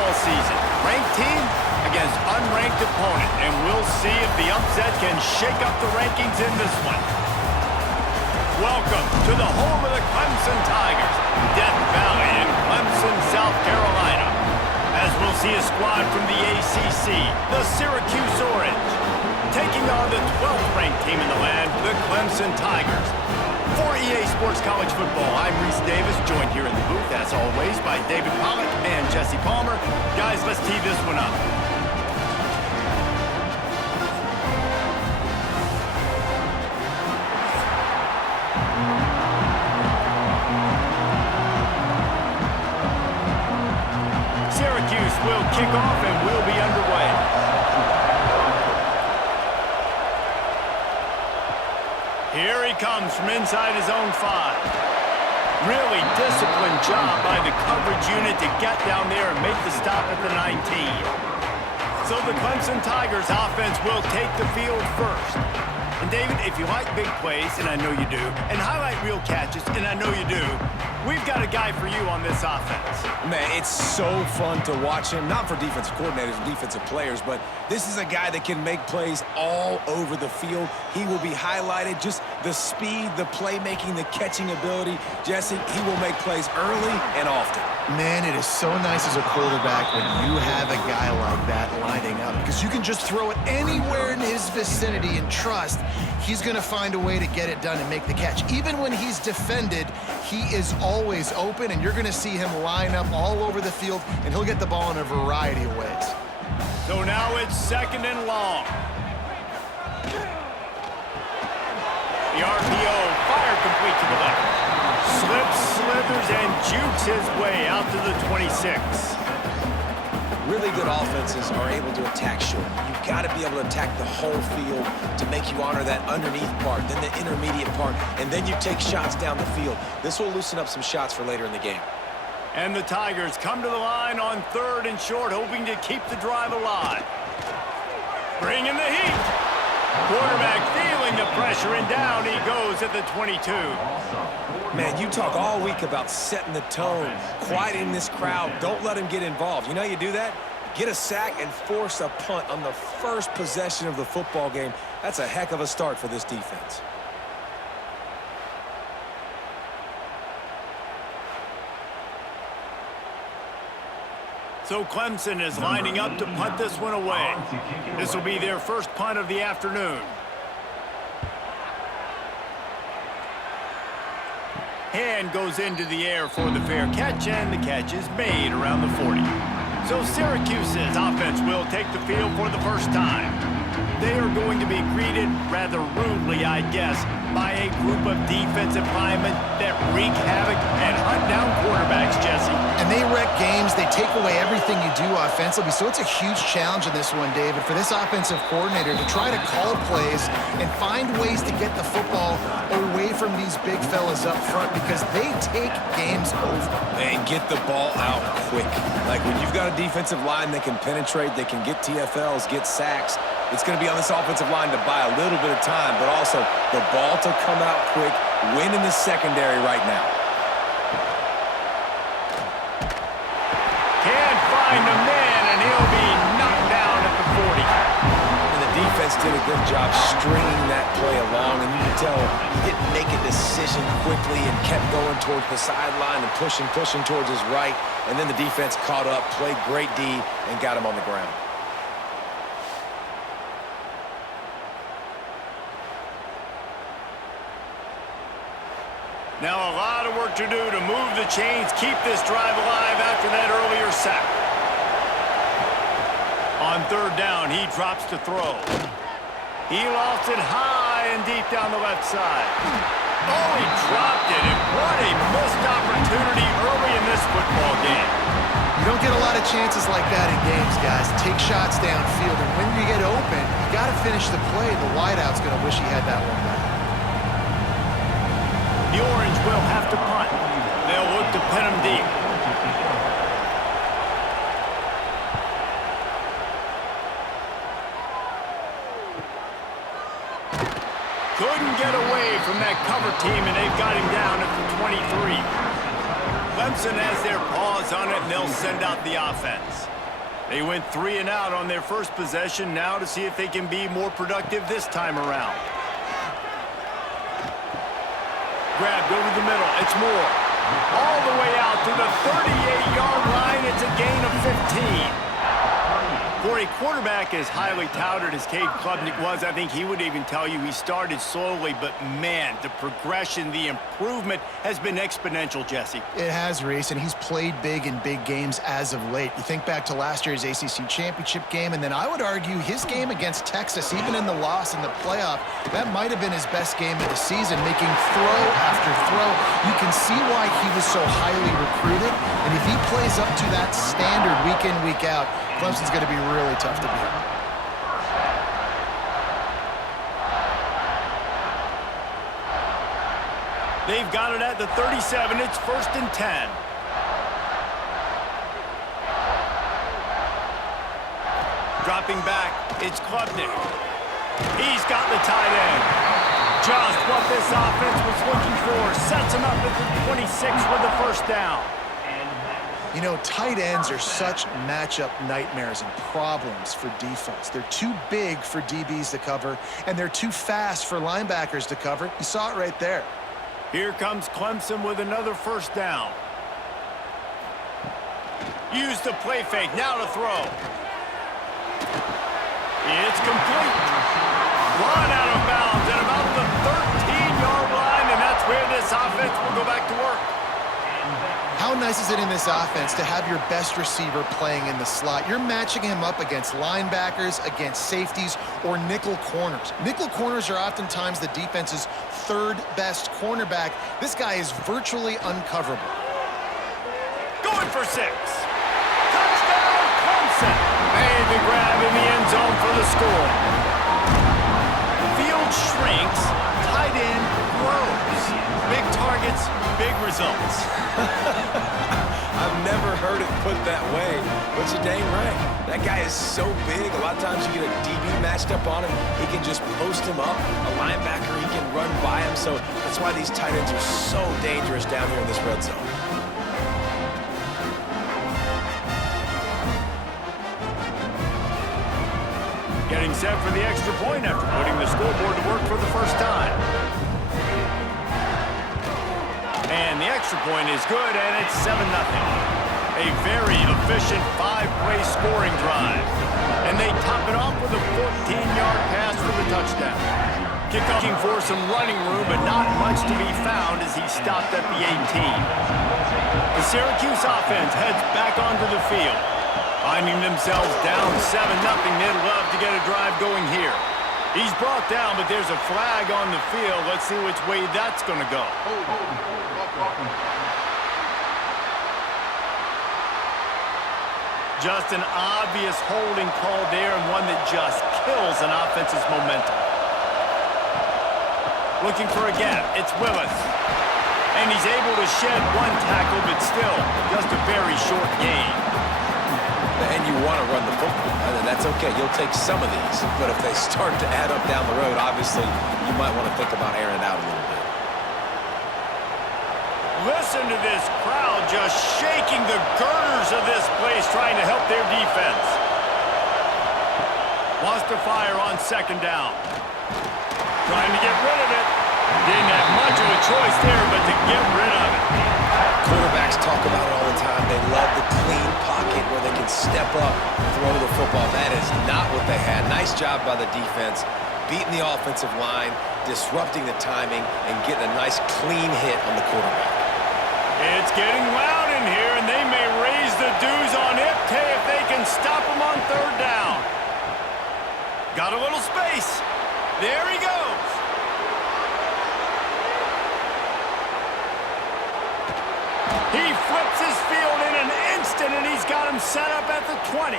football season. Ranked team against unranked opponent, and we'll see if the upset can shake up the rankings in this one. Welcome to the home of the Clemson Tigers, Death Valley in Clemson, South Carolina. As we'll see a squad from the ACC, the Syracuse Orange, taking on the 12th ranked team in the land, the Clemson Tigers. For EA Sports College Football, I'm Reese Davis, joined here in the booth, as always, by David Pollock and Jesse Palmer. Guys, let's tee this one up. Syracuse will kick off and we'll be underway. Here he comes from inside his own 5. Really disciplined job by the coverage unit to get down there and make the stop at the 19. So the Clemson Tigers offense will take the field first. And David, if you like big plays, and I know you do, and highlight real catches, and I know you do, we've got a guy for you on this offense. Man, it's so fun to watch him, not for defensive coordinators and defensive players, but this is a guy that can make plays all over the field. He will be highlighted, just the speed, the playmaking, the catching ability. Jesse, he will make plays early and often. Man, it is so nice as a quarterback when you have a guy like that lining up, because you can just throw it anywhere in his vicinity and trust he's going to find a way to get it done and make the catch. Even when he's defended, he is always open, and you're going to see him line up all over the field, and he'll get the ball in a variety of ways. So now it's 2nd and long. The RPO, fire complete to the left. Slips, slithers, and jukes his way out to the 26. Really good offenses are able to attack short. You've got to be able to attack the whole field to make you honor that underneath part, then the intermediate part, and then you take shots down the field. This will loosen up some shots for later in the game. And the Tigers come to the line on 3rd and short, hoping to keep the drive alive. Bringing the heat. Quarterback feeling the pressure, and down he goes at the 22. Man, you talk all week about setting the tone, quieting this crowd. Don't let him get involved. You know how you do that? Get a sack and force a punt on the first possession of the football game. That's a heck of a start for this defense. So Clemson is lining up to punt this one away. This will be their first punt of the afternoon. Hand goes into the air for the fair catch, and the catch is made around the 40. So Syracuse's offense will take the field for the first time. They are going to be greeted rather rudely, I guess, by a group of defensive linemen that wreak havoc and hunt down quarterbacks, Jesse. And they wreck games. They take away everything you do offensively. So it's a huge challenge in this one, David, for this offensive coordinator to try to call plays and find ways to get the football away from these big fellas up front, because they take games over. And get the ball out quick. Like when you've got a defensive line that can penetrate, they can get TFLs, get sacks, it's going to be on this offensive line to buy a little bit of time, but also the ball to come out quick, win in the secondary right now. Can't find a man, and he'll be knocked down at the 40. And the defense did a good job stringing that play along, and you can tell he didn't make a decision quickly and kept going towards the sideline and pushing towards his right, and then the defense caught up, played great D, and got him on the ground. Now a lot of work to do to move the chains, keep this drive alive after that earlier sack. On 3rd down, he drops to throw. He lofts it high and deep down the left side. Oh, he dropped it, and what a missed opportunity early in this football game. You don't get a lot of chances like that in games, guys. Take shots downfield, and when you get open, you got to finish the play. The wideout's going to wish he had that one back. The Orange will have to punt. They'll look to pin him deep. Couldn't get away from that cover team, and they've got him down at the 23. Clemson has their paws on it, and they'll send out the offense. They went 3 and out on their first possession, now to see if they can be more productive this time around. Grabbed over the middle. It's Moore. All the way out to the 38-yard line. It's a gain of 15. For a quarterback as highly touted as Cade Klubnik was, I think he would even tell you he started slowly, but man, the progression, the improvement has been exponential, Jesse. It has, Reese, and he's played big in big games as of late. You think back to last year's ACC championship game, and then I would argue his game against Texas, even in the loss in the playoff, that might have been his best game of the season, making throw after throw. You can see why he was so highly recruited, and if he plays up to that standard week in, week out, Clemson's going to be really tough to beat. They've got it at the 37. It's 1st and 10. Dropping back, it's Klubnik. He's got the tight end. Just what this offense was looking for. Sets him up at the 26 with the first down. You know, tight ends are such matchup nightmares and problems for defense. They're too big for DBs to cover, and they're too fast for linebackers to cover. You saw it right there. Here comes Clemson with another first down. Use the play fake, now to throw. It's complete. Run out of bounds at about the 13-yard line, and that's where this offense will go back to work. How nice is it in this offense to have your best receiver playing in the slot? You're matching him up against linebackers, against safeties, or nickel corners. Nickel corners are oftentimes the defense's third best cornerback. This guy is virtually uncoverable. Going for 6. Touchdown, Clemson. Made the grab in the end zone for the score. Field shrinks, tight end grows. Big targets, big results. I've never heard it put that way, but you're dang right. That guy is so big, a lot of times you get a DB matched up on him. He can just post him up. A linebacker, he can run by him. So that's why these tight ends are so dangerous down here in this red zone. Getting set for the extra point after putting the scoreboard to work for the first time. And the extra point is good, and it's 7-0. A very efficient 5-play scoring drive. And they top it off with a 14-yard pass for the touchdown. Kicking for some running room, but not much to be found as he stopped at the 18. The Syracuse offense heads back onto the field. Finding themselves down 7-0, they'd love to get a drive going here. He's brought down, but there's a flag on the field. Let's see which way that's going to go. Just an obvious holding call there, and one that just kills an offense's momentum. Looking for a gap. It's Willis. And he's able to shed one tackle, but still just a very short gain. And you want to run the football, and that's okay. You'll take some of these, but if they start to add up down the road, obviously you might want to think about airing it out a little bit. Listen to this crowd just shaking the girders of this place, trying to help their defense. Wants to fire on 2nd down. Trying to get rid of it. Didn't have much of a choice there, but to get rid of it. Quarterbacks talk about it all the time. They love the clean pocket where they can step up, throw the football. That is not what they had. Nice job by the defense, beating the offensive line, disrupting the timing, and getting a nice clean hit on the quarterback. It's getting loud in here, and they may raise the dues on Ipte if they can stop him on 3rd down. Got a little space. There he goes. He flips his field in an instant, and he's got him set up at the 20.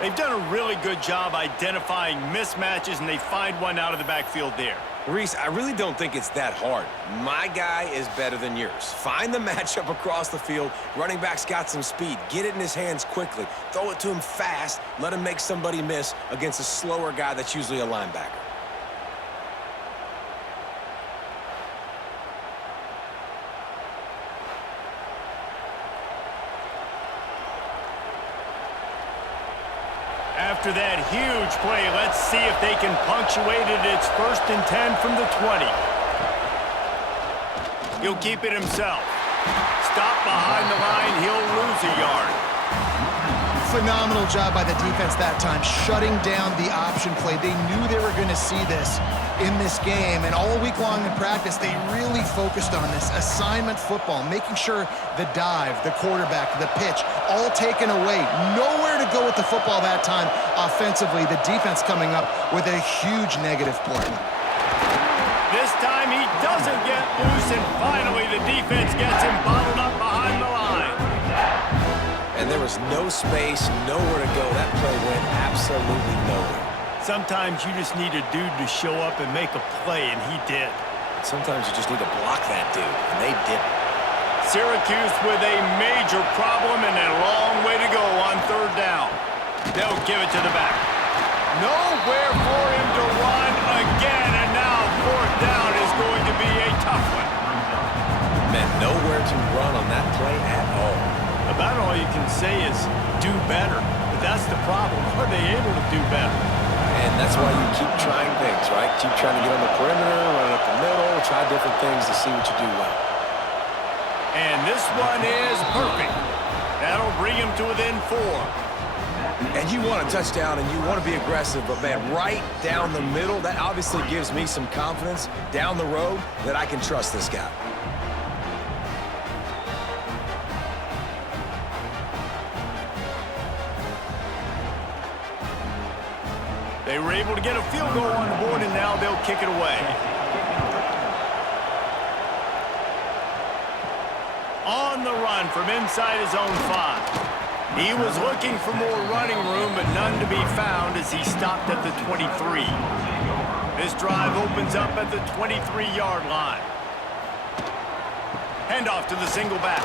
They've done a really good job identifying mismatches, and they find one out of the backfield there. Reese, I really don't think it's that hard. My guy is better than yours. Find the matchup across the field. Running back's got some speed. Get it in his hands quickly. Throw it to him fast. Let him make somebody miss against a slower guy that's usually a linebacker. After that huge play, let's see if they can punctuate it. It's 1st and 10 from the 20. He'll keep it himself. Stop behind the line. He'll lose a yard. Phenomenal job by the defense that time, shutting down the option play. They knew they were going to see this in this game, and all week long in practice, they really focused on this assignment football, making sure the dive, the quarterback, the pitch, all taken away. Nowhere to go with the football that time offensively. The defense coming up with a huge negative play. This time he doesn't get loose, and finally the defense gets him bottled up behind the line. And there was no space, nowhere to go. That play went absolutely nowhere. Sometimes you just need a dude to show up and make a play, and he did. Sometimes you just need to block that dude, and they didn't. Syracuse with a major problem and a long way to go on 3rd down. They'll give it to the back. Nowhere for him to run again, and now 4th down is going to be a tough one. Man, nowhere to run on that play at all. About all you can say is do better, but that's the problem. Are they able to do better? And that's why you keep trying things, right? Keep trying to get on the perimeter, run up the middle, try different things to see what you do well. And this one is perfect. That'll bring him to within 4. And you want a touchdown and you want to be aggressive, but man, right down the middle, that obviously gives me some confidence down the road that I can trust this guy. They were able to get a field goal on the board, and now they'll kick it away. On the run from inside his own 5. He was looking for more running room, but none to be found as he stopped at the 23. This drive opens up at the 23-yard line. Handoff to the single back.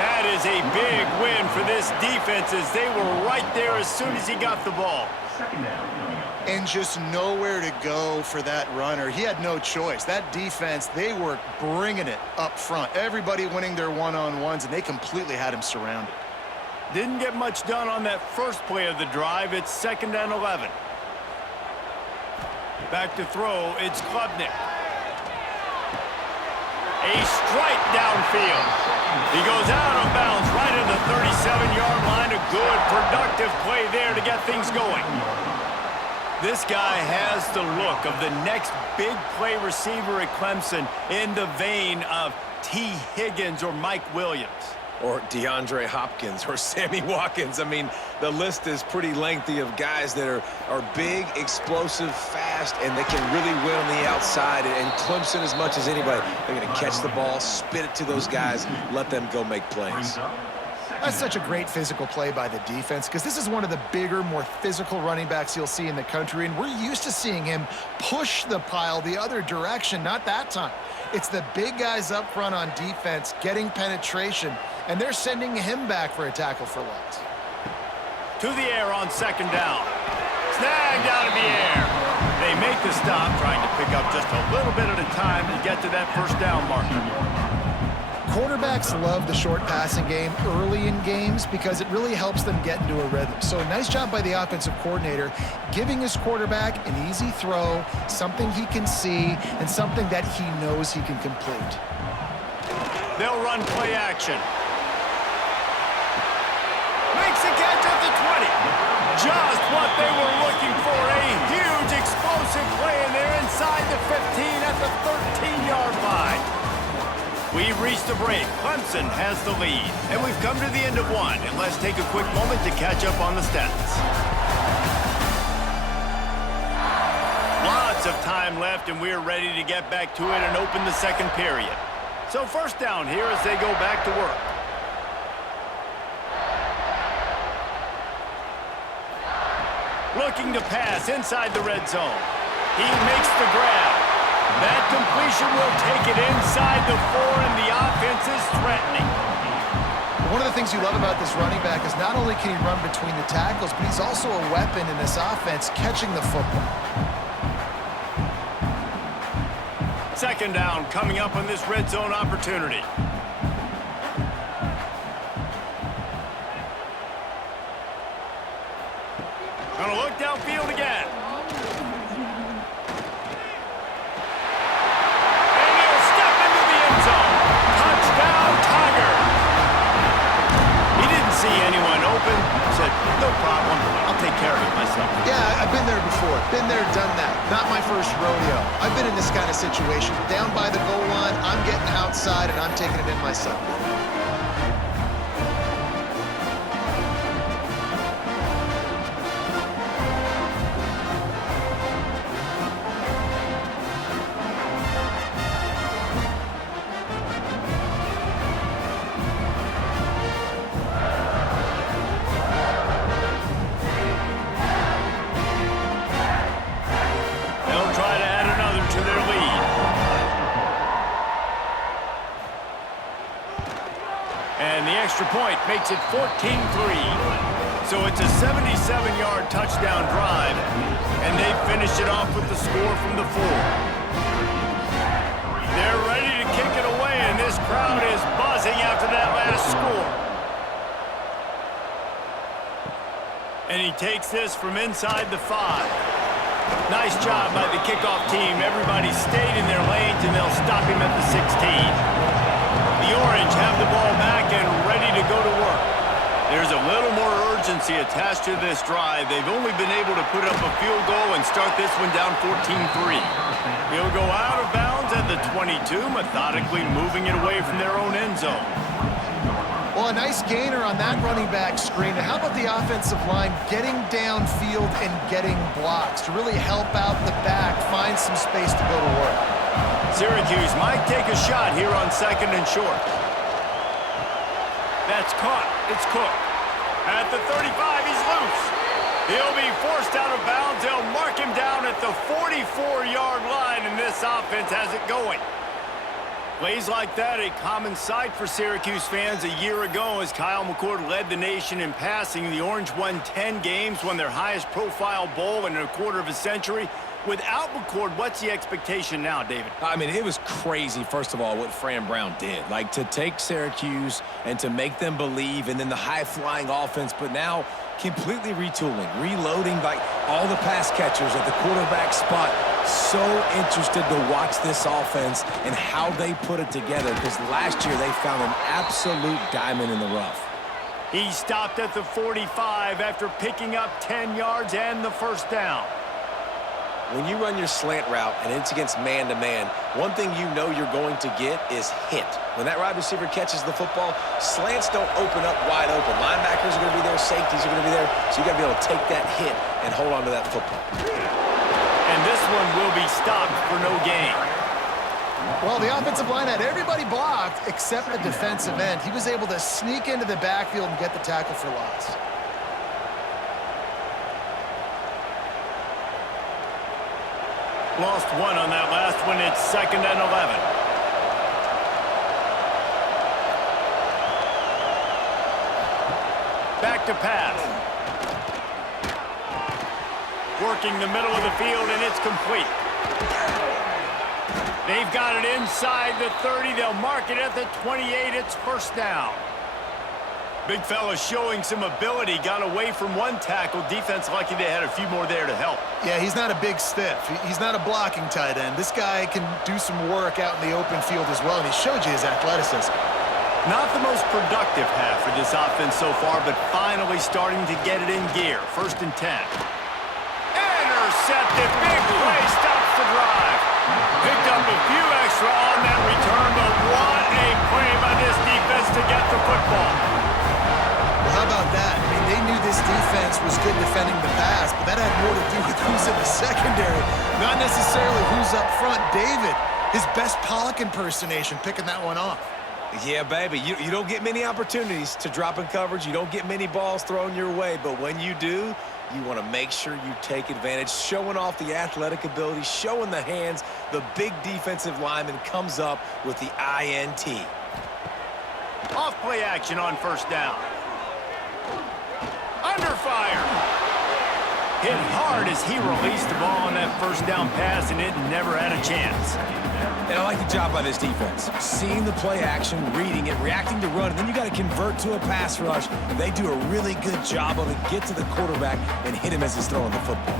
That is a big win for this defense as they were right there as soon as he got the ball. And just nowhere to go for that runner. He had no choice. That defense, they were bringing it up front. Everybody winning their one-on-ones, and they completely had him surrounded. Didn't get much done on that first play of the drive. It's 2nd and 11. Back to throw, it's Klubnik. A strike downfield. He goes out of bounds right at the 37-yard line. A good, productive play there to get things going. This guy has the look of the next big play receiver at Clemson in the vein of T. Higgins or Mike Williams. Or DeAndre Hopkins or Sammy Watkins. I mean, the list is pretty lengthy of guys that are big, explosive, fast, and they can really win on the outside. And Clemson, as much as anybody, they're going to catch the ball, spit it to those guys, let them go make plays. That's such a great physical play by the defense because this is one of the bigger, more physical running backs you'll see in the country, and we're used to seeing him push the pile the other direction. Not that time. It's the big guys up front on defense getting penetration, and they're sending him back for a tackle for loss. To the air on 2nd down. Snagged out of the air. They make the stop, trying to pick up just a little bit at a time to get to that 1st down marker. Quarterbacks love the short passing game early in games because it really helps them get into a rhythm. So nice job by the offensive coordinator giving his quarterback an easy throw, something he can see, and something that he knows he can complete. They'll run play action. Makes the catch at the 20. Just what they were looking for. A huge explosive play, and they're inside the 15 at the 13-yard line. We've reached the break. Clemson has the lead. And we've come to the end of one. And let's take a quick moment to catch up on the stats. Lots of time left, and we're ready to get back to it and open the 2nd period. So 1st down here as they go back to work. Looking to pass inside the red zone. He makes the grab. That completion will take it inside the 4, and the offense is threatening. One of the things you love about this running back is not only can he run between the tackles, but he's also a weapon in this offense catching the football. 2nd down coming up on this red zone opportunity. Gonna look downfield again. And he'll step into the end zone. Touchdown, Tigers. He didn't see anyone open. Said, no problem. I'll take care of it myself. Yeah, I've been there before. Been there, done that. Not my first rodeo. I've been in this kind of situation. Down by the goal line, I'm getting outside, and I'm taking it in myself. Extra point makes it 14-3. So it's a 77-yard touchdown drive, and they finish it off with the score from the 4. They're ready to kick it away, and this crowd is buzzing after that last score. And he takes this from inside the 5. Nice job by the kickoff team. Everybody stayed in their lanes, and they'll stop him at the 16. The Orange have the ball back and ready to go to work. There's a little more urgency attached to this drive. They've only been able to put up a field goal and start this one down 14-3. He'll go out of bounds at the 22, methodically moving it away from their own end zone. Well, a nice gainer on that running back screen. How about the offensive line getting downfield and getting blocks to really help out the back, find some space to go to work? Syracuse might take a shot here on 2nd and short. That's caught. It's Cook. At the 35, he's loose. He'll be forced out of bounds. They'll mark him down at the 44-yard line, and this offense has it going. Plays like that, a common sight for Syracuse fans. A year ago, as Kyle McCord led the nation in passing, the Orange won 10 games, won their highest profile bowl in a quarter of a century. Without McCord, what's the expectation now, David? I mean, it was crazy, first of all, what Fran Brown did. Like, to take Syracuse and to make them believe, and then the high-flying offense, but now completely retooling, reloading, like, all the pass catchers at the quarterback spot. So interested to watch this offense and how they put it together, because last year they found an absolute diamond in the rough. He stopped at the 45 after picking up 10 yards and the first down. When you run your slant route and it's against man-to-man, one thing you know you're going to get is hit. When that wide receiver catches the football, slants don't open up wide open. Linebackers are going to be there, safeties are going to be there, so you got to be able to take that hit and hold on to that football. And this one will be stopped for no gain. Well, the offensive line had everybody blocked except the defensive end. He was able to sneak into the backfield and get the tackle for loss. Lost one on that last one. It's 2nd and 11. Back to pass. Working the middle of the field, and it's complete. They've got it inside the 30. They'll mark it at the 28. It's first down. Big fella showing some ability. Got away from one tackle. Defense lucky they had a few more there to help. Yeah, he's not a big stiff. He's not a blocking tight end. This guy can do some work out in the open field as well, and he showed you his athleticism. Not the most productive half for this offense so far, but finally starting to get it in gear. 1st and 10. Intercepted. Big play. Stops the drive. Picked up a few extra on that return, but what a play by this defense to get the football. How about that? I mean, they knew this defense was good defending the pass, but that had more to do with who's in the secondary, not necessarily who's up front. David, his best Pollock impersonation, picking that one off. Yeah, baby, you don't get many opportunities to drop in coverage. You don't get many balls thrown your way, but when you do, you want to make sure you take advantage, showing off the athletic ability, showing the hands. The big defensive lineman comes up with the INT. Off play action on 1st down. Under fire. hit hard as he released the ball on that first down pass, and it never had a chance. And I like the job by this defense. Seeing the play action, reading it, reacting to run, and then you got to convert to a pass rush. They do a really good job of it. Get to the quarterback and hit him as he's throwing the football.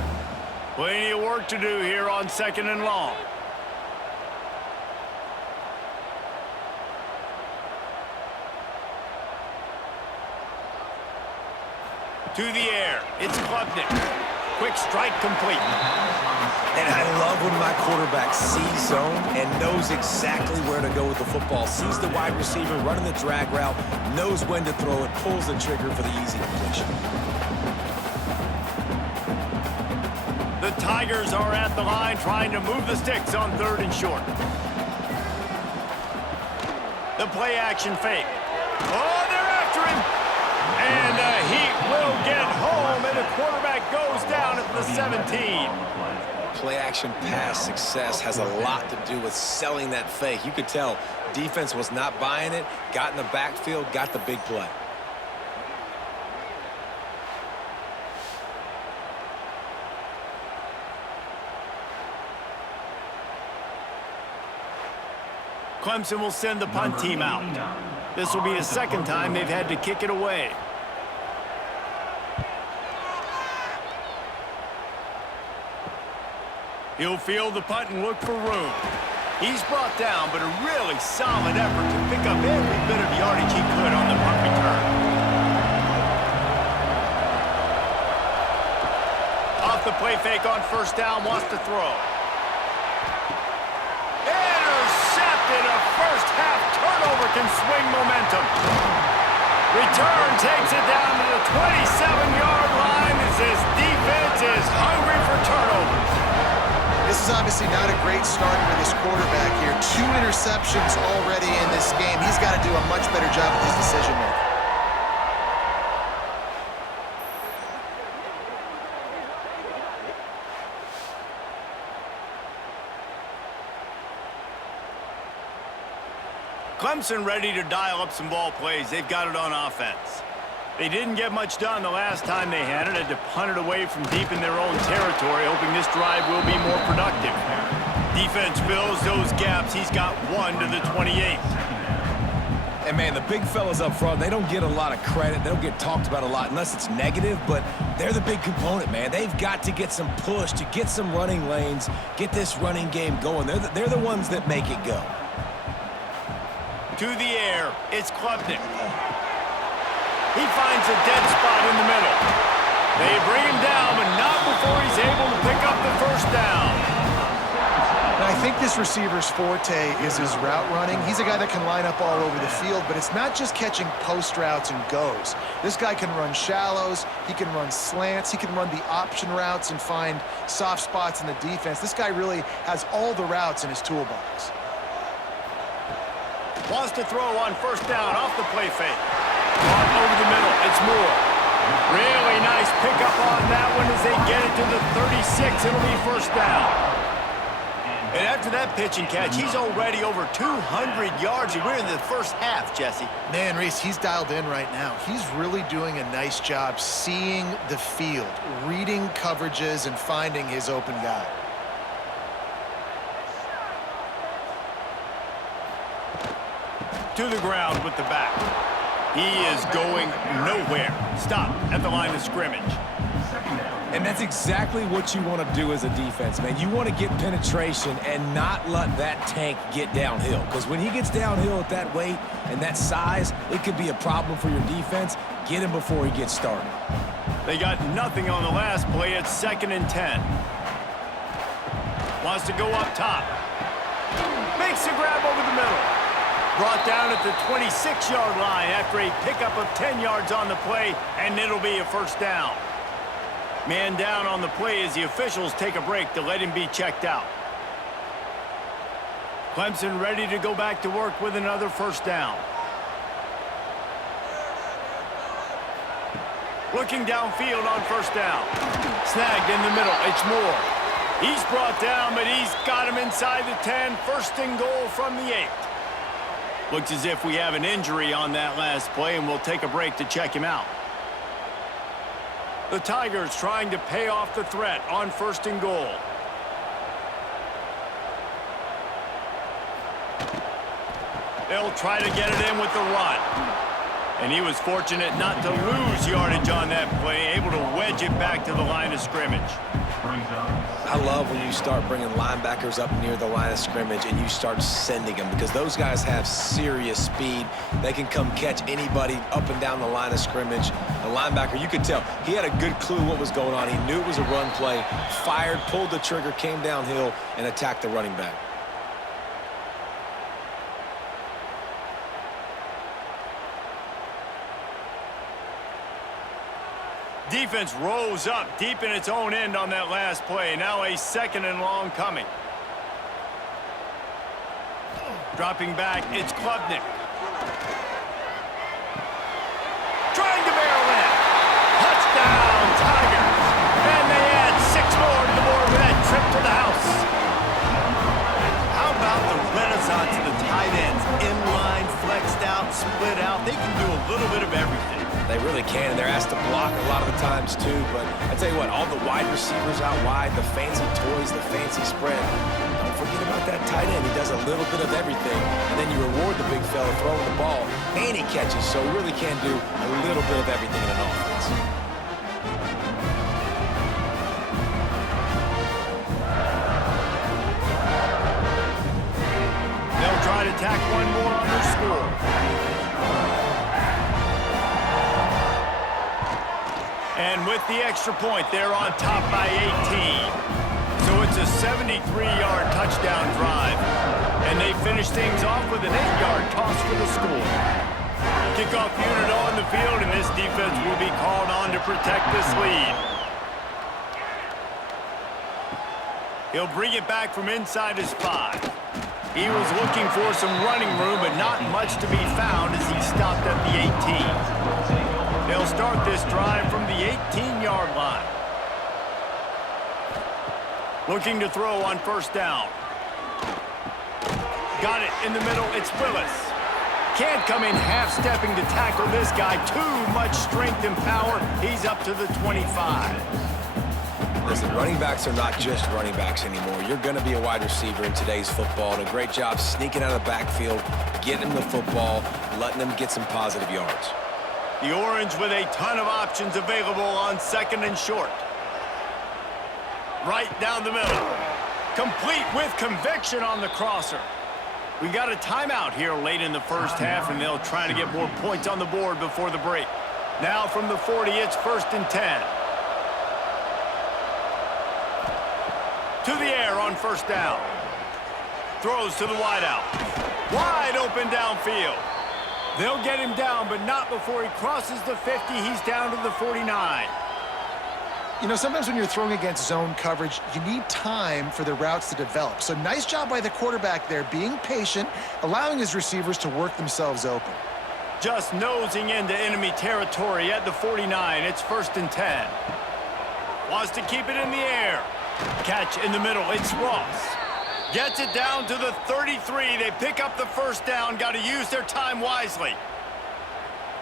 Plenty of work to do here on 2nd and long. To the air. It's Klubnik. Quick strike complete. And I love when my quarterback sees zone and knows exactly where to go with the football. Sees the wide receiver running the drag route, knows when to throw it, pulls the trigger for the easy completion. The Tigers are at the line trying to move the sticks on 3rd and short. The play action fake. Oh, they're after him. And he will get home, and the quarterback goes down at the 17. Play action pass success has a lot to do with selling that fake. You could tell defense was not buying it, got in the backfield, got the big play. Clemson will send the punt team out. This will be the 2nd time they've had to kick it away. He'll field the punt and look for room. He's brought down, but a really solid effort to pick up every bit of yardage he could on the punt return. Off the play fake on 1st down, wants to throw. Intercepted. A first-half turnover can swing momentum. Return takes it down to the 27-yard line as his defense is hungry for turnovers. This is obviously not a great start for this quarterback here. 2 interceptions already in this game. He's got to do a much better job with his decision-making. Clemson ready to dial up some ball plays. They've got it on offense. They didn't get much done the last time they had it. Had to punt it away from deep in their own territory, hoping this drive will be more productive. Defense fills those gaps. He's got 1 to the 28. And, man, the big fellas up front, they don't get a lot of credit. They don't get talked about a lot unless it's negative, but they're the big component, man. They've got to get some push, to get some running lanes, get this running game going. They're the ones that make it go. To the air, it's Klubnik. He finds a dead spot in the middle. They bring him down, but not before he's able to pick up the 1st down. Now, I think this receiver's forte is his route running. He's a guy that can line up all over the field, but it's not just catching post routes and goes. This guy can run shallows, he can run slants, he can run the option routes and find soft spots in the defense. This guy really has all the routes in his toolbox. Wants to throw on 1st down off the play fake. On over the middle, it's Moore. Really nice pickup on that one as they get it to the 36. It'll be 1st down. And after that pitch and catch, he's already over 200 yards. We're in the 1st half, Jesse. Man, Reese, he's dialed in right now. He's really doing a nice job seeing the field, reading coverages, and finding his open guy. To the ground with the back. He is going nowhere. Stop at the line of scrimmage. And that's exactly what you want to do as a defense, man. You want to get penetration and not let that tank get downhill. Because when he gets downhill at that weight and that size, it could be a problem for your defense. Get him before he gets started. They got nothing on the last play. It's 2nd and 10. Wants to go up top. Makes the grab over the middle. Brought down at the 26-yard line after a pickup of 10 yards on the play, and it'll be a 1st down. Man down on the play as the officials take a break to let him be checked out. Clemson ready to go back to work with another 1st down. Looking downfield on 1st down. Snagged in the middle. It's Moore. He's brought down, but he's got him inside the 10. 1st and goal from the 8. Looks as if we have an injury on that last play, and we'll take a break to check him out. The Tigers trying to pay off the threat on 1st and goal. They'll try to get it in with the run. And he was fortunate not to lose yardage on that play, able to wedge it back to the line of scrimmage. I love when you start bringing linebackers up near the line of scrimmage and you start sending them, because those guys have serious speed. They can come catch anybody up and down the line of scrimmage. The linebacker, you could tell, he had a good clue what was going on. He knew it was a run play, fired, pulled the trigger, came downhill, and attacked the running back. Defense rose up deep in its own end on that last play. Now a 2nd and long coming. Dropping back, it's Klubnik. Trying to barrel in. Touchdown, Tigers. And they add 6 more to the board with that trip to the house. How about the renaissance of the tight ends? Inline, flexed out, split out. They can do a little bit of everything. They really can, and they're asked to block a lot of the times too. But I tell you what, all the wide receivers out wide, the fancy toys, the fancy spread. Don't forget about that tight end. He does a little bit of everything, and then you reward the big fella throwing the ball, and he catches. So he really can do a little bit of everything in an offense. They'll try to tack one more on their score. And with the extra point, they're on top by 18. So it's a 73-yard touchdown drive. And they finish things off with an 8-yard toss for the score. Kickoff unit on the field, and this defense will be called on to protect this lead. He'll bring it back from inside his 5. He was looking for some running room, but not much to be found as he stopped at the 18. They'll start this drive from the 18-yard line. Looking to throw on 1st down. Got it in the middle. It's Willis. Can't come in half-stepping to tackle this guy. Too much strength and power. He's up to the 25. Listen, running backs are not just running backs anymore. You're going to be a wide receiver in today's football, and a great job sneaking out of the backfield, getting them the football, letting them get some positive yards. The Orange with a ton of options available on 2nd and short. Right down the middle. Complete with conviction on the crosser. We got a timeout here late in the 1st half, and they'll try to get more points on the board before the break. Now from the 40, it's 1st and 10. To the air on 1st down. Throws to the wideout. Wide open downfield. They'll get him down, but not before he crosses the 50. He's down to the 49. You know, sometimes when you're throwing against zone coverage, you need time for the routes to develop. So nice job by the quarterback there, being patient, allowing his receivers to work themselves open. Just nosing into enemy territory at the 49. It's 1st and 10. Wants to keep it in the air. Catch in the middle. It's Ross. Gets it down to the 33. They pick up the 1st down. Got to use their time wisely.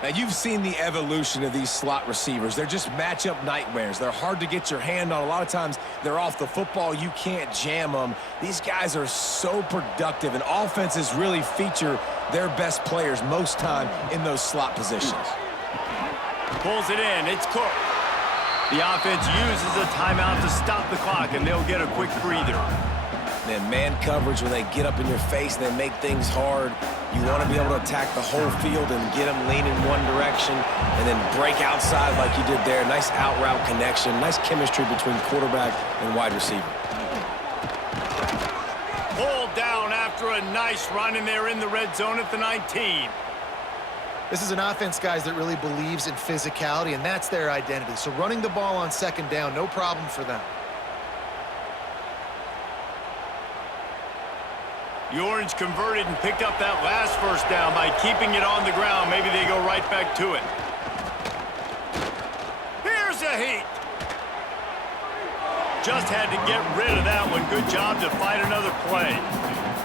Now, you've seen the evolution of these slot receivers. They're just matchup nightmares. They're hard to get your hand on. A lot of times, they're off the football. You can't jam them. These guys are so productive, and offenses really feature their best players most time in those slot positions. Pulls it in. It's Cook. The offense uses a timeout to stop the clock, and they'll get a quick breather. Then man coverage, when they get up in your face and they make things hard, you want to be able to attack the whole field and get them leaning one direction and then break outside like you did there. Nice out-route connection, nice chemistry between quarterback and wide receiver. Pulled down after a nice run, and they're in the red zone at the 19. This is an offense, guys, that really believes in physicality, and that's their identity. So running the ball on 2nd down, no problem for them. The Orange converted and picked up that last 1st down by keeping it on the ground. Maybe they go right back to it. Here's a heat. Just had to get rid of that one. Good job to fight another play.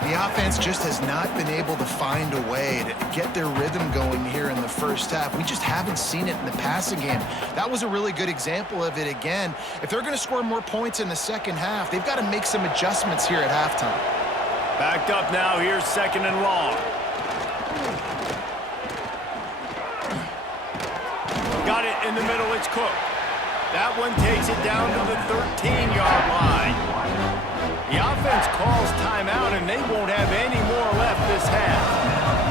The offense just has not been able to find a way to get their rhythm going here in the first half. We just haven't seen it in the passing game. That was a really good example of it again. If they're going to score more points in the second half, they've got to make some adjustments here at halftime. Backed up now, here's 2nd and long. Got it in the middle, it's Cook. That one takes it down to the 13-yard line. The offense calls timeout, and they won't have any more left this half.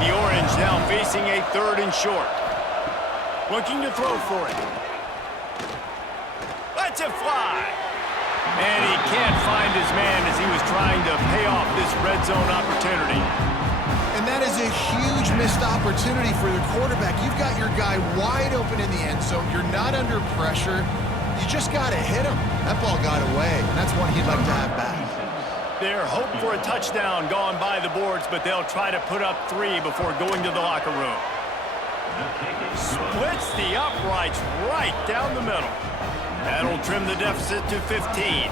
The Orange now facing a 3rd and short. Looking to throw for it. Lets it fly. And he can't find his man as he was trying to pay off this red zone opportunity. And that is a huge missed opportunity for the quarterback. You've got your guy wide open in the end zone. You're not under pressure. You just got to hit him. That ball got away, and that's one he'd like to have back. Their hope for a touchdown gone by the boards, but they'll try to put up 3 before going to the locker room. Splits the uprights right down the middle. That'll trim the deficit to 15.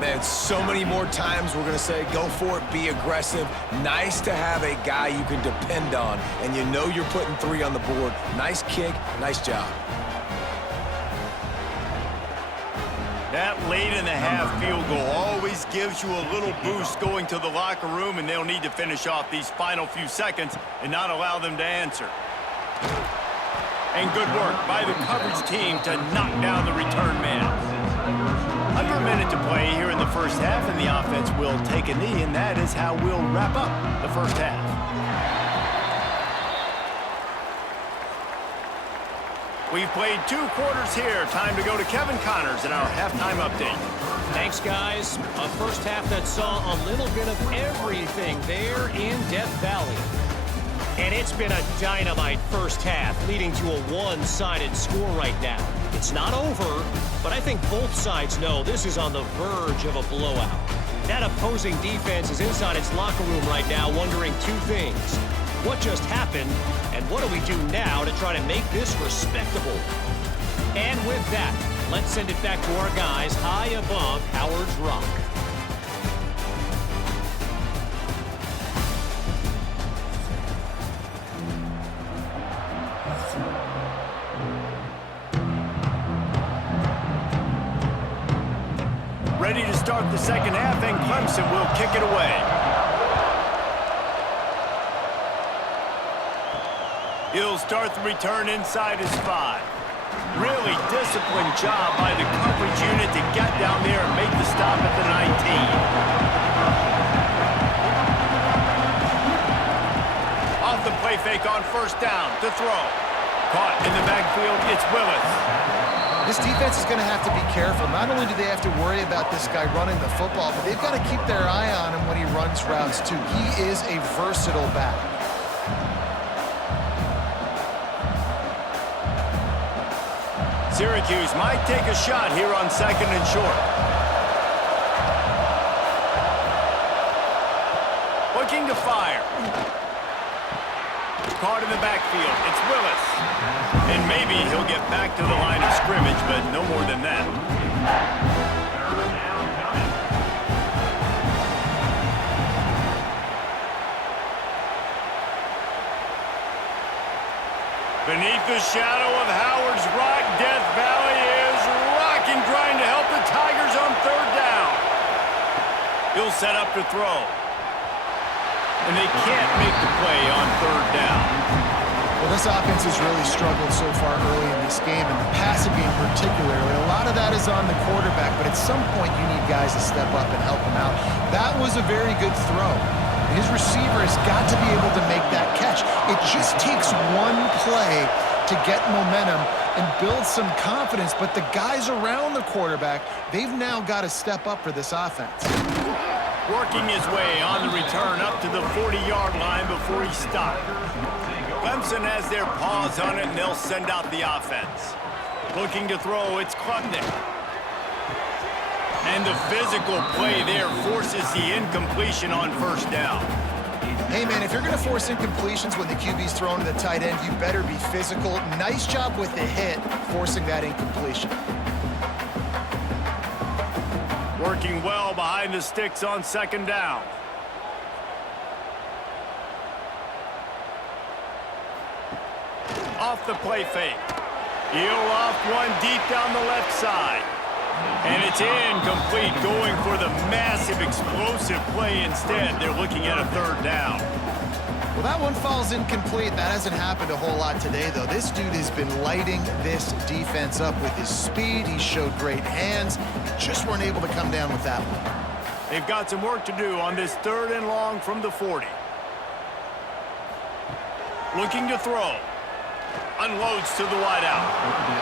Man, so many more times we're going to say, go for it, be aggressive. Nice to have a guy you can depend on, and you know you're putting 3 on the board. Nice kick, nice job. That late in the half field goal always gives you a little boost going to the locker room, and they'll need to finish off these final few seconds and not allow them to answer. And good work by the coverage team to knock down the return man. Under a minute to play here in the first half, and the offense will take a knee, and that is how we'll wrap up the first half. We've played 2 quarters here. Time to go to Kevin Connors in our halftime update. Thanks, guys. A first half that saw a little bit of everything there in Death Valley. And it's been a dynamite first half, leading to a one-sided score right now. It's not over, but I think both sides know this is on the verge of a blowout. That opposing defense is inside its locker room right now wondering 2 things. What just happened, and what do we do now to try to make this respectable? And with that, let's send it back to our guys high above Howard's Rock. Ready to start the second half, and Clemson will kick it away. He'll start the return inside his 5. Really disciplined job by the coverage unit to get down there and make the stop at the 19. Off the play fake on first down to throw. Caught in the backfield, it's Willis. This defense is going to have to be careful. Not only do they have to worry about this guy running the football, but they've got to keep their eye on him when he runs routes, too. He is a versatile back. Syracuse might take a shot here on 2nd and short. Looking to fire. Caught in the backfield. It's Willis. And maybe he'll get back to the line of scrimmage, but no more than that. Beneath the shadow of Howard's Rock, Death Valley is rocking, trying to help the Tigers on 3rd down. He'll set up to throw. And they can't make the play on 3rd down. Well, this offense has really struggled so far early in this game, and the passing game particularly. A lot of that is on the quarterback, but at some point you need guys to step up and help him out. That was a very good throw. His receiver has got to be able to make that catch. It just takes one play to get momentum and build some confidence, but the guys around the quarterback, they've now got to step up for this offense. Working his way on the return up to the 40-yard line before he stopped. Clemson has their paws on it, and they'll send out the offense. Looking to throw, it's Klubnik. And the physical play there forces the incompletion on first down. Hey, man, if you're going to force incompletions when the QB's thrown to the tight end, you better be physical. Nice job with the hit, forcing that incompletion. Working well behind the sticks on 2nd down. off the play fake. He'll off one deep down the left side. And it's incomplete, going for the massive explosive play instead. They're looking at a third down. Well, that one falls incomplete. That hasn't happened a whole lot today, though. This dude has been lighting this defense up with his speed. He showed great hands. Just weren't able to come down with that one. They've got some work to do on this 3rd and long from the 40. Looking to throw. Unloads to the wideout.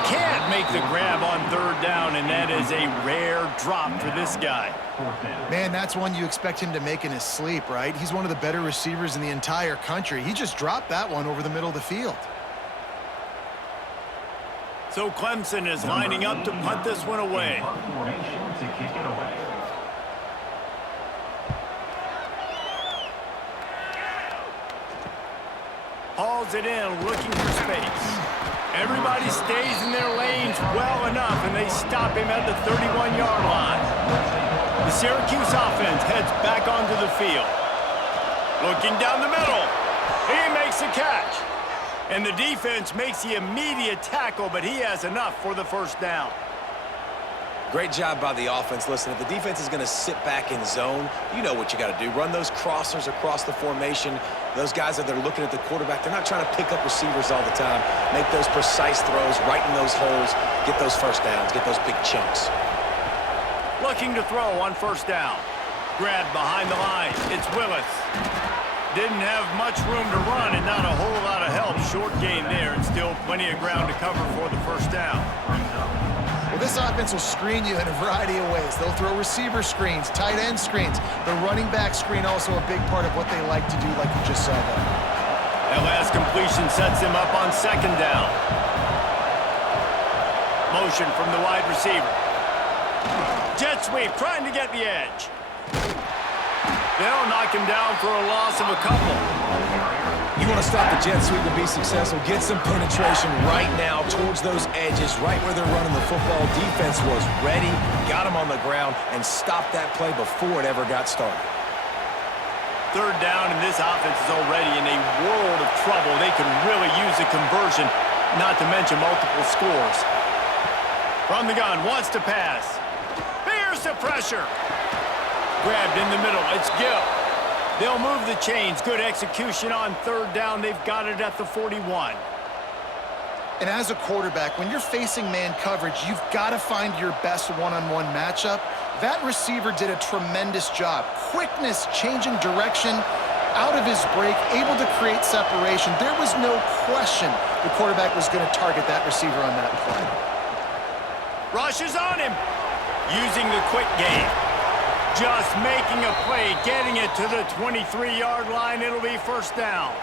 Can't make the grab on 3rd down, and that is a rare drop for this guy. Man, that's one you expect him to make in his sleep, right? He's one of the better receivers in the entire country. He just dropped that one over the middle of the field. So Clemson is lining up to punt this one away. Hauls it in, looking for space. Everybody stays in their lanes well enough, and they stop him at the 31-yard line. The Syracuse offense heads back onto the field. Looking down the middle. He makes the catch. And the defense makes the immediate tackle, but he has enough for the first down. Great job by the offense. Listen, if the defense is going to sit back in zone, you know what you got to do. Run those crossers across the formation. Those guys that they're looking at the quarterback, they're not trying to pick up receivers all the time. Make those precise throws, right in those holes, get those first downs, get those big chunks. Looking to throw on first down. Grabbed behind the line. It's Willis. Didn't have much room to run and not a whole lot of help. Short gain there and still plenty of ground to cover for the first down. Well, this offense will screen you in a variety of ways. They'll throw receiver screens, tight end screens. The running back screen also a big part of what they like to do, like you just saw there. That last completion sets him up on 2nd down. Motion from the wide receiver. Jet sweep, trying to get the edge. They'll knock him down for a loss of a couple. You want to stop the jet sweep and be successful, get some penetration right now towards those edges, right where they're running the football. Defense was ready, got him on the ground, and stopped that play before it ever got started. 3rd down, and this offense is already in a world of trouble. They can really use a conversion, not to mention multiple scores. From the gun, wants to pass. Here's the pressure. Grabbed in the middle. It's Gill. They'll move the chains. Good execution on 3rd down. They've got it at the 41. And as a quarterback, when you're facing man coverage, you've got to find your best one-on-one matchup. That receiver did a tremendous job. Quickness, changing direction, out of his break, able to create separation. There was no question the quarterback was going to target that receiver on that play. Rushes on him. Using the quick game. Just making a play, getting it to the 23-yard line. It'll be first down.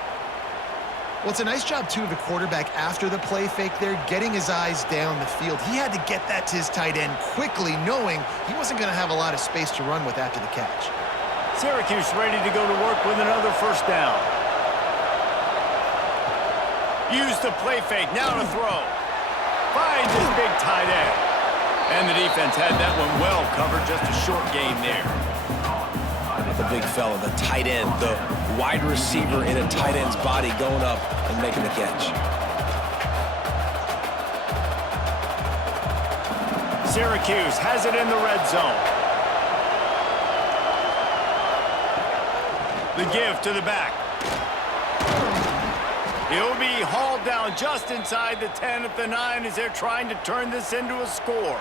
Well, it's a nice job, too, of the quarterback after the play fake there, getting his eyes down the field. He had to get that to his tight end quickly, knowing he wasn't going to have a lot of space to run with after the catch. Syracuse ready to go to work with another first down. Use the play fake, now to throw. Finds his big tight end. And the defense had that one well covered, just a short gain there. The big fella, the tight end, the wide receiver in a tight end's body going up and making the catch. Syracuse has it in the red zone. The give to the back. He'll be hauled down just inside the 10 at the 9 as they're trying to turn this into a score.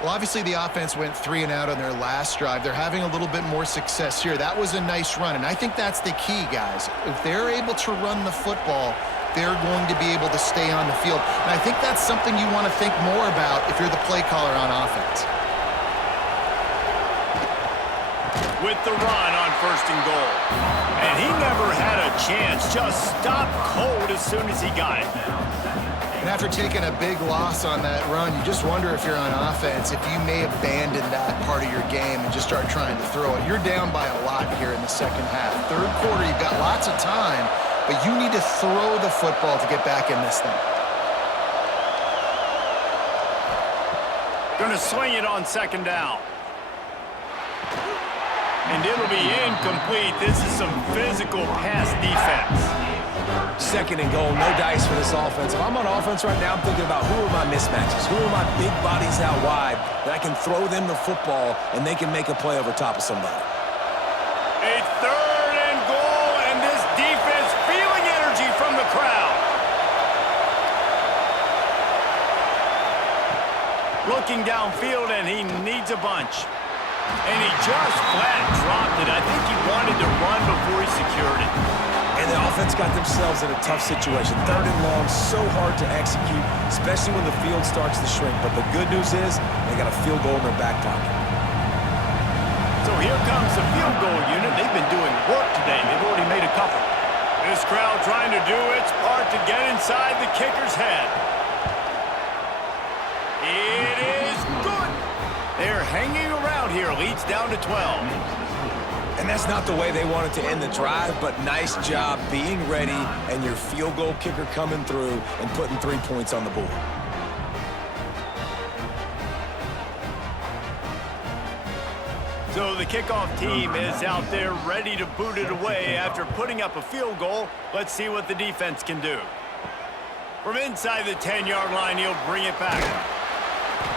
Well, obviously the offense went 3 and out on their last drive. They're having a little bit more success here. That was a nice run, and I think that's the key, guys. If they're able to run the football, they're going to be able to stay on the field. And I think that's something you want to think more about if you're the play caller on offense. With the run on 1st and goal. And he never had a chance. Just stopped cold as soon as he got it. And after taking a big loss on that run, you just wonder if you're on offense, if you may abandon that part of your game and just start trying to throw it. You're down by a lot here in the 2nd half. 3rd quarter, you've got lots of time, but you need to throw the football to get back in this thing. Gonna swing it on 2nd down. And it'll be incomplete. This is some physical pass defense. Second and goal, no dice for this offense. If I'm on offense right now, I'm thinking about who are my mismatches, who are my big bodies out wide that I can throw them the football and they can make a play over top of somebody. A third and goal, and this defense feeling energy from the crowd. Looking downfield, and he needs a bunch. And he just flat dropped it. I think he wanted to run before he secured it. And the offense got themselves in a tough situation. Third and long, so hard to execute, especially when the field starts to shrink. But the good news is they got a field goal in their back pocket. So here comes the field goal unit. They've been doing work today. They've already made a couple. This crowd trying to do its part to get inside the kicker's head. It is good. They're hanging around here. Leads down to 12. And that's not the way they wanted to end the drive, but nice job being ready and your field goal kicker coming through and putting 3 points on the board. So the kickoff team is out there ready to boot it away after putting up a field goal. Let's see what the defense can do. From inside the 10-yard line, he'll bring it back.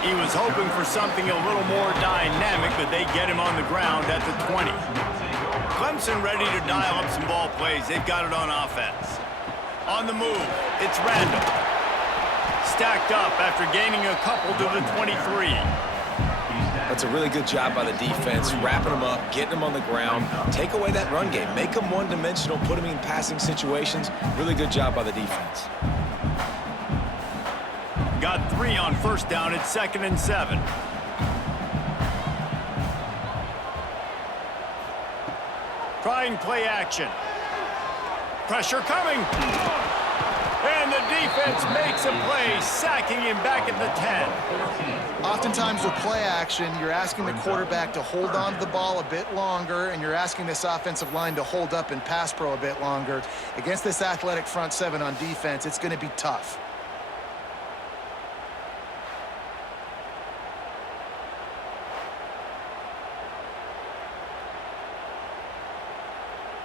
He was hoping for something a little more dynamic, but they get him on the ground at the 20. Clemson ready to dial up some ball plays. They've got it on offense. On the move, it's Randall. Stacked up after gaining a couple to the 23. That's a really good job by the defense, wrapping them up, getting them on the ground. Take away that run game. Make them one-dimensional, put them in passing situations. Really good job by the defense. Got 3 on first down. It's 2nd and 7. Trying play action. Pressure coming. And the defense makes a play, sacking him back at the 10. Oftentimes with play action, you're asking the quarterback to hold on to the ball a bit longer, and you're asking this offensive line to hold up and pass pro a bit longer. Against this athletic front seven on defense, it's going to be tough.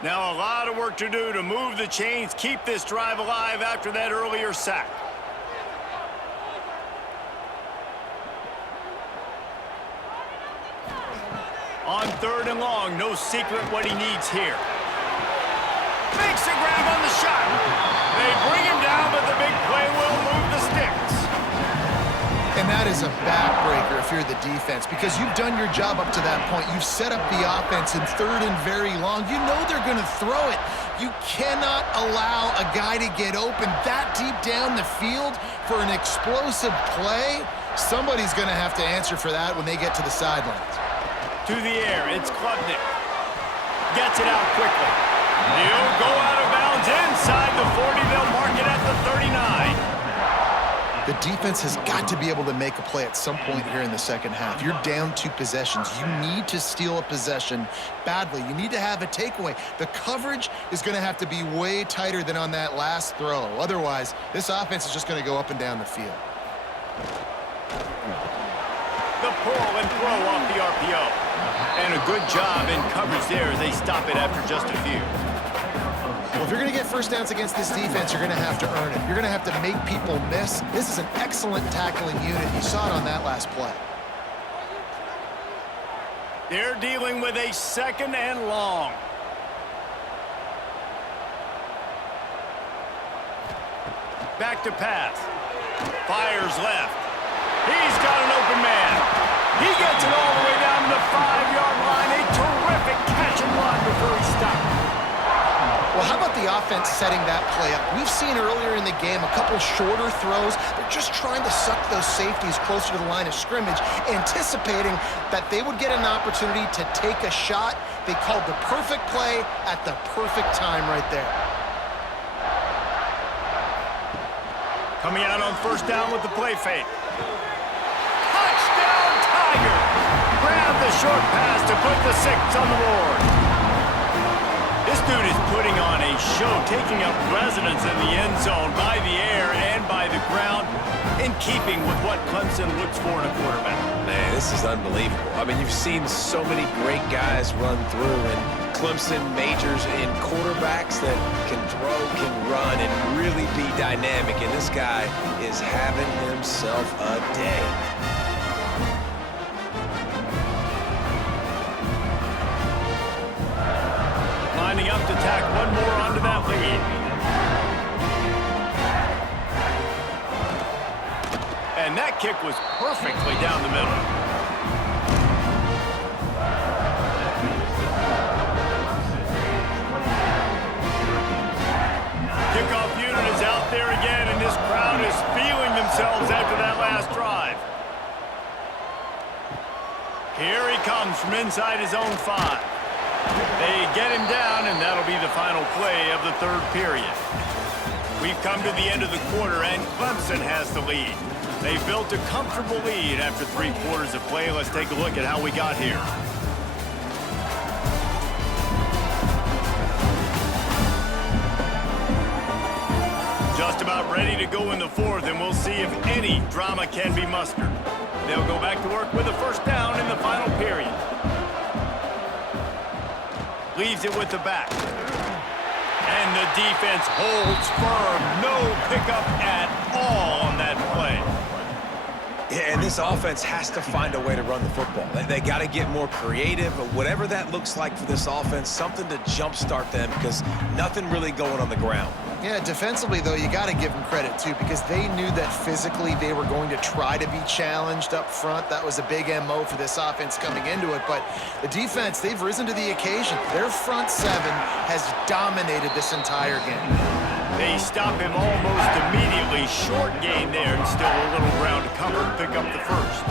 Now a lot of work to do to move the chains, keep this drive alive after that earlier sack. On 3rd and long, no secret what he needs here. Makes a grab on the shot. They bring him down, but the big play will move the sticks. And that is a backbreaker if you're the defense, because you've done your job up to that point. You've set up the offense in 3rd and very long. You know they're going to throw it. You cannot allow a guy to get open that deep down the field for an explosive play. Somebody's going to have to answer for that when they get to the sidelines. To the air, it's Klubnik. Gets it out quickly. He'll go out of bounds inside the 40. They'll mark it at the 39. The defense has got to be able to make a play at some point here in the second half. You're down 2 possessions. You need to steal a possession badly. You need to have a takeaway. The coverage is going to have to be way tighter than on that last throw. Otherwise, this offense is just going to go up and down the field. The pull and throw off the RPO. And a good job in coverage there as they stop it after just a few. Well, if you're going to get first downs against this defense, you're going to have to earn it. You're going to have to make people miss. This is an excellent tackling unit. You saw it on that last play. They're dealing with a 2nd and long. Back to pass. Fires left. He's got an open man. He gets it all the way down to the 5-yard line. A terrific catch and run before he stopped. Well, how about the offense setting that play up? We've seen earlier in the game a couple shorter throws. They're just trying to suck those safeties closer to the line of scrimmage, anticipating that they would get an opportunity to take a shot. They called the perfect play at the perfect time right there. Coming out on first down with the play fake. Touchdown, Tigers! Grab the short pass to put the 6 on the board. This dude is putting on a show, taking up residence in the end zone by the air and by the ground, in keeping with what Clemson looks for in a quarterback. Man, this is unbelievable. I mean, you've seen so many great guys run through, and Clemson majors in quarterbacks that can throw, can run, and really be dynamic. And this guy is having himself a day. Lining up to tack one more onto that lead. And that kick was perfectly down the middle. Kickoff unit is out there again, and this crowd is feeling themselves after that last drive. Here he comes from inside his own 5. They get him down, and that'll be the final play of the third period. We've come to the end of the quarter, and Clemson has the lead. They built a comfortable lead after 3 quarters of play. Let's take a look at how we got here. Just about ready to go in the 4th, and we'll see if any drama can be mustered. They'll go back to work with a first down in the final period. Leaves it with the back. And the defense holds firm. No pickup at all on that play. Yeah, and this offense has to find a way to run the football. They got to get more creative, whatever that looks like for this offense, something to jumpstart them because nothing really going on the ground. Yeah, defensively, though, you got to give them credit, too, because they knew that physically they were going to try to be challenged up front. That was a big MO for this offense coming into it. But the defense, they've risen to the occasion. Their front 7 has dominated this entire game. They stop him almost immediately. Short gain there, and still a little ground to cover and pick up the first.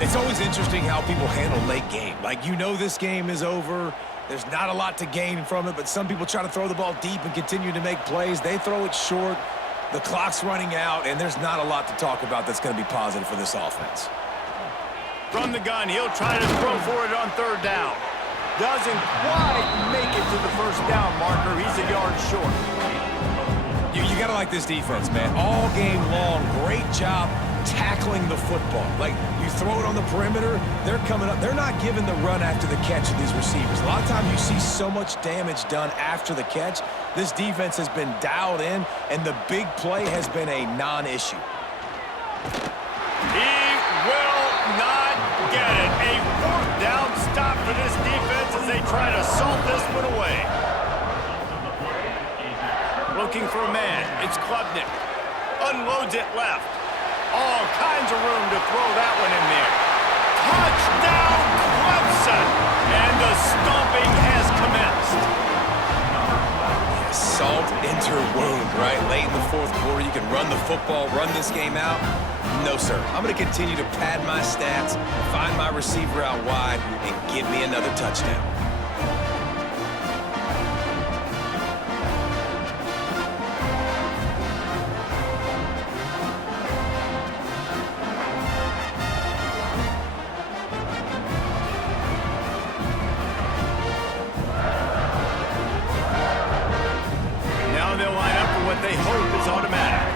It's always interesting how people handle late game. Like, you know this game is over. There's not a lot to gain from it, but some people try to throw the ball deep and continue to make plays. They throw it short. The clock's running out, and there's not a lot to talk about that's going to be positive for this offense. From the gun, he'll try to throw for it on 3rd down. Doesn't quite make it to the first down marker. He's a yard short. You got to like this defense, man. All game long, great job tackling the football. Like, you throw it on the perimeter, they're coming up. They're not giving the run after the catch of these receivers. A lot of times you see so much damage done after the catch. This defense has been dialed in, and the big play has been a non-issue. He will not get it. A 4th down stop for this defense as they try to salt this one away. Looking for a man. It's Klubnik. Unloads it left. All kinds of room to throw that one in there. Touchdown, Clemson! And the stomping has commenced. Salt into wound, right? Late in the 4th quarter, you can run the football, run this game out. No, sir. I'm going to continue to pad my stats, find my receiver out wide, and give me another touchdown. They hope is automatic.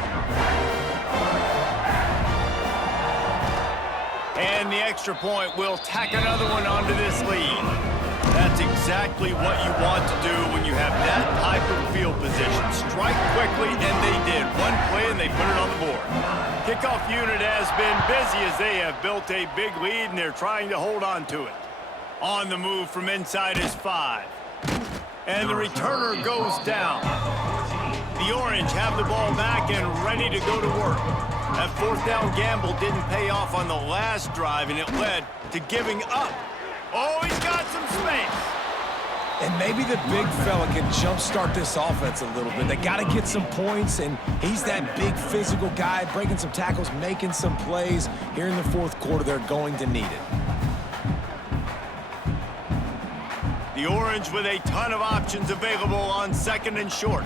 And the extra point will tack another one onto this lead. That's exactly what you want to do when you have that type of field position. Strike quickly, and they did. One play, and they put it on the board. Kickoff unit has been busy as they have built a big lead, and they're trying to hold on to it. On the move from inside his 5. And the returner goes down. The Orange have the ball back and ready to go to work. That 4th down gamble didn't pay off on the last drive, and it led to giving up. Oh, he's got some space. And maybe the big fella can jumpstart this offense a little bit. They got to get some points, and he's that big physical guy, breaking some tackles, making some plays. Here in the 4th quarter, they're going to need it. The Orange with a ton of options available on 2nd and short.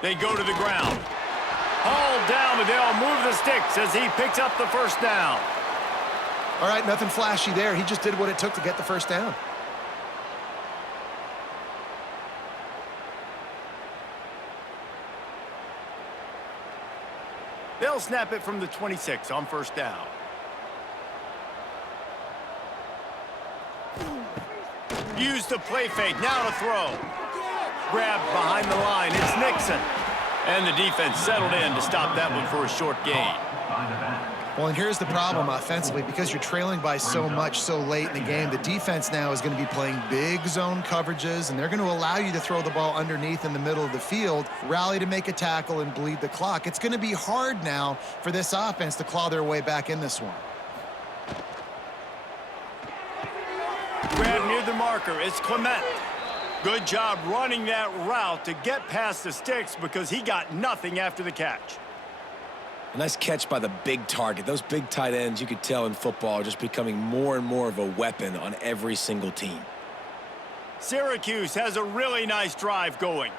They go to the ground. Hauled down, but they'll move the sticks as he picks up the first down. All right, nothing flashy there. He just did what it took to get the first down. They'll snap it from the 26 on first down. Use the play fake. Now to throw. Grabbed behind the line. It's Nixon. And the defense settled in to stop that one for a short gain. Well, and here's the problem offensively. Because you're trailing by so much so late in the game, the defense now is going to be playing big zone coverages, and they're going to allow you to throw the ball underneath in the middle of the field, rally to make a tackle, and bleed the clock. It's going to be hard now for this offense to claw their way back in this one. Grab near the marker. It's Clement. Good job running that route to get past the sticks because he got nothing after the catch. A nice catch by the big target. Those big tight ends, you could tell in football, are just becoming more and more of a weapon on every single team. Syracuse has a really nice drive going.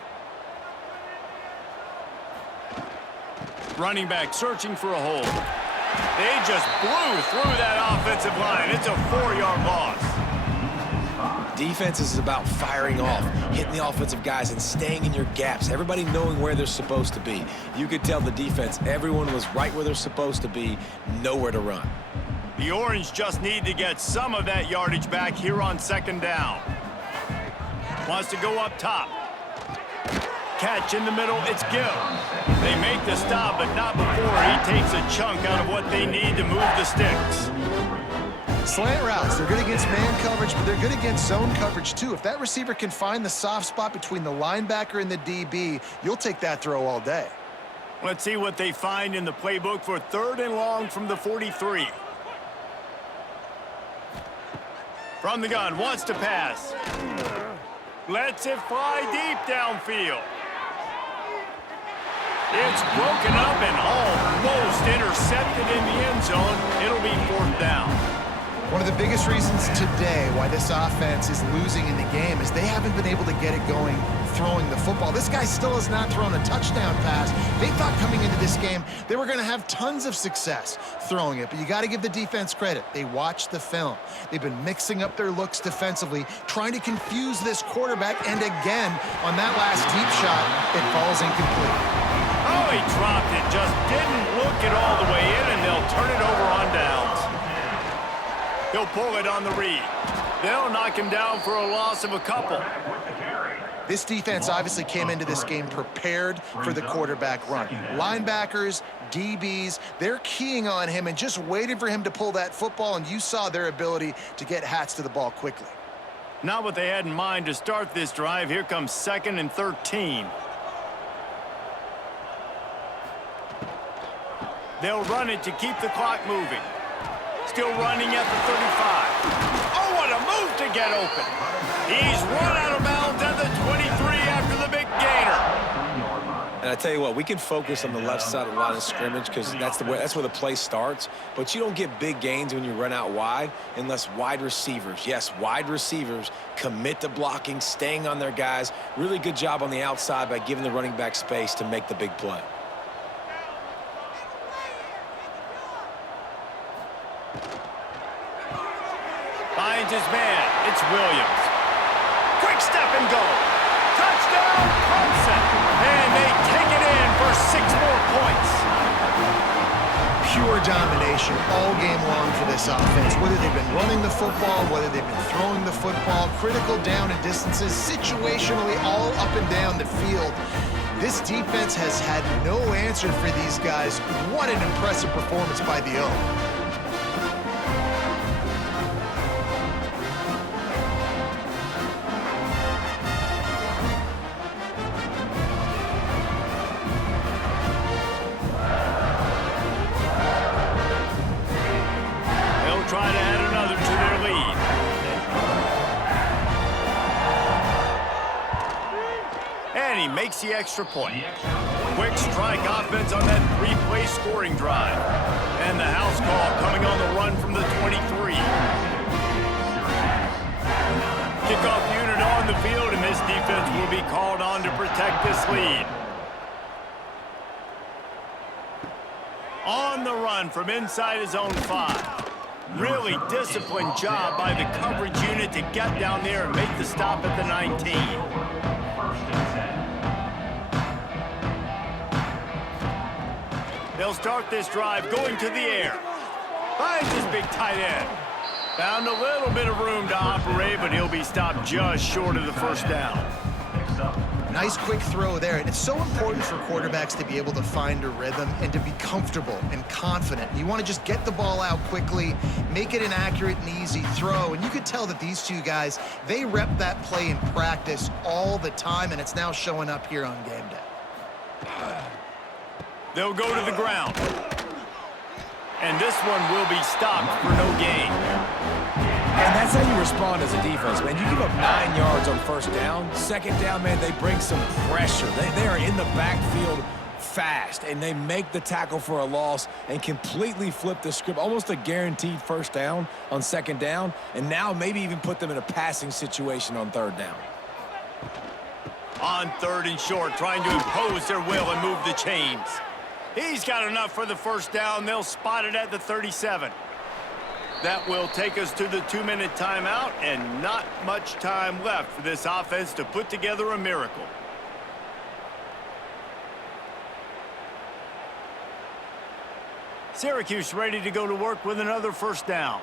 Running back searching for a hole. They just blew through that offensive line. It's a 4-yard loss. Defense is about firing off, hitting the offensive guys, and staying in your gaps. Everybody knowing where they're supposed to be. You could tell the defense, everyone was right where they're supposed to be, nowhere to run. The Orange just need to get some of that yardage back here on 2nd down. Wants to go up top. Catch in the middle, it's Gill. They make the stop, but not before he takes a chunk out of what they need to move the sticks. Slant routes, they're good against man coverage, but they're good against zone coverage too. If that receiver can find the soft spot between the linebacker and the DB, you'll take that throw all day. Let's see what they find in the playbook for 3rd and long from the 43. From the gun, wants to pass. Lets it fly deep downfield. It's broken up and almost intercepted in the end zone. It'll be 4th down. One of the biggest reasons today why this offense is losing in the game is they haven't been able to get it going throwing the football. This guy still has not thrown a touchdown pass. They thought coming into this game they were going to have tons of success throwing it, but you got to give the defense credit. They watched the film. They've been mixing up their looks defensively, trying to confuse this quarterback, and again, on that last deep shot, it falls incomplete. Oh, he dropped it. Just didn't look it all the way in, and they'll turn it over on downs. He'll pull it on the read. They'll knock him down for a loss of a couple. This defense obviously came into this game prepared for the quarterback run. Linebackers, DBs, they're keying on him and just waited for him to pull that football, and you saw their ability to get hats to the ball quickly. Not what they had in mind to start this drive. Here comes 2nd and 13. They'll run it to keep the clock moving. Still running at the 35. Oh, what a move to get open. He's run out of bounds at the 23 after the big gainer. And I tell you what, we can focus on the left side of the line of scrimmage because that's where the play starts. But you don't get big gains when you run out wide unless wide receivers, yes, wide receivers, commit to blocking, staying on their guys. Really good job on the outside by giving the running back space to make the big play. Finds his man. It's Williams. Quick step and go. Touchdown, Clemson. And they take it in for 6 more points. Pure domination all game long for this offense. Whether they've been running the football, whether they've been throwing the football, critical down and distances, situationally all up and down the field. This defense has had no answer for these guys. What an impressive performance by the O. Try to add another to their lead. And he makes the extra point. Quick strike offense on that 3-play scoring drive. And the house call coming on the run from the 23. Kickoff unit on the field, and this defense will be called on to protect this lead. On the run from inside his own 5. Really disciplined job by the coverage unit to get down there and make the stop at the 19. They'll start this drive going to the air. Finds his big tight end. Found a little bit of room to operate, but he'll be stopped just short of the first down. Nice quick throw there. And it's so important for quarterbacks to be able to find a rhythm and to be comfortable and confident. You want to just get the ball out quickly, make it an accurate and easy throw. And you could tell that these two guys, they rep that play in practice all the time, and it's now showing up here on game day. They'll go to the ground. And this one will be stopped for no gain. And that's how you respond as a defense, man. You give up 9 yards on first down. Second down, man, they bring some pressure. They are in the backfield fast, and they make the tackle for a loss and completely flip the script. Almost a guaranteed first down on second down, and now maybe even put them in a passing situation on third down. On third and short, trying to impose their will and move the chains. He's got enough for the first down. They'll spot it at the 37. That will take us to the 2-minute timeout, and not much time left for this offense to put together a miracle. Syracuse ready to go to work with another first down.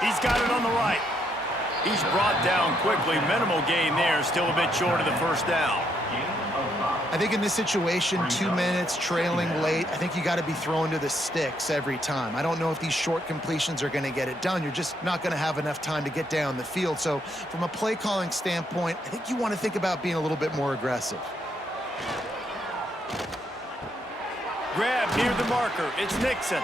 He's got it on the right. He's brought down quickly. Minimal gain there, still a bit short of the first down. I think in this situation, 2 minutes, trailing late, I think you got to be throwing to the sticks every time. I don't know if these short completions are going to get it done. You're just not going to have enough time to get down the field. So from a play calling standpoint, I think you want to think about being a little bit more aggressive. Grab near the marker. It's Nixon.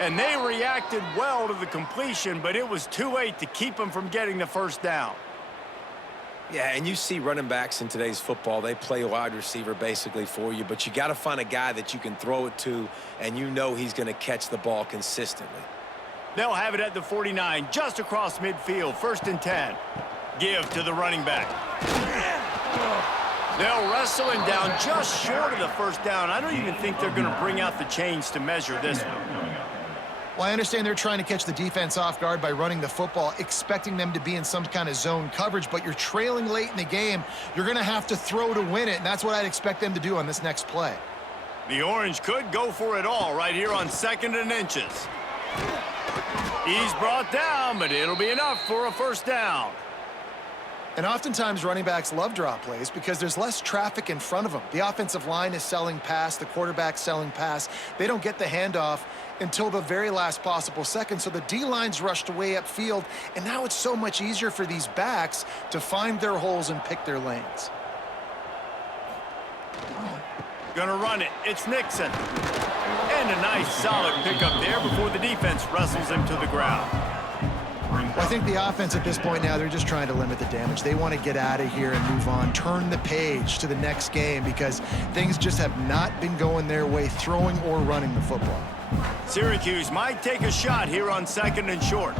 And they reacted well to the completion, but it was too late to keep them from getting the first down. Yeah, and you see running backs in today's football, they play wide receiver basically for you, but you got to find a guy that you can throw it to, and you know he's going to catch the ball consistently. They'll have it at the 49, just across midfield, 1st and 10. Give to the running back. They'll wrestle him down just short of the first down. I don't even think they're going to bring out the chains to measure this one. Well, I understand they're trying to catch the defense off guard by running the football, expecting them to be in some kind of zone coverage, but you're trailing late in the game. You're going to have to throw to win it, and that's what I'd expect them to do on this next play. The Orange could go for it all right here on 2nd and inches. He's brought down, but it'll be enough for a first down. And oftentimes running backs love draw plays because there's less traffic in front of them. The offensive line is selling pass, the quarterback's selling pass. They don't get the handoff until the very last possible second, so the D-line's rushed away upfield, and now it's so much easier for these backs to find their holes and pick their lanes. Gonna run it. It's Nixon. And a nice solid pickup there before the defense wrestles him to the ground. Well, I think the offense at this point now, they're just trying to limit the damage. They want to get out of here and move on, turn the page to the next game because things just have not been going their way, throwing or running the football. Syracuse might take a shot here on 2nd and short.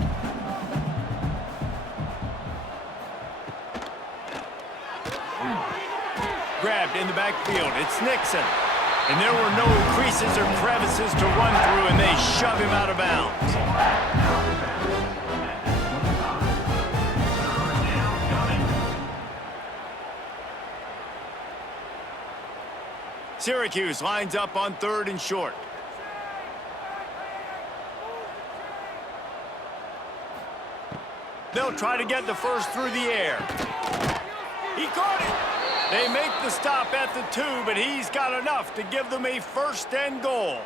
Grabbed in the backfield. It's Nixon. And there were no creases or crevices to run through, and they shove him out of bounds. Syracuse lines up on 3rd and short. They'll try to get the first through the air. He caught it. They make the stop at the 2, but he's got enough to give them a 1st and goal.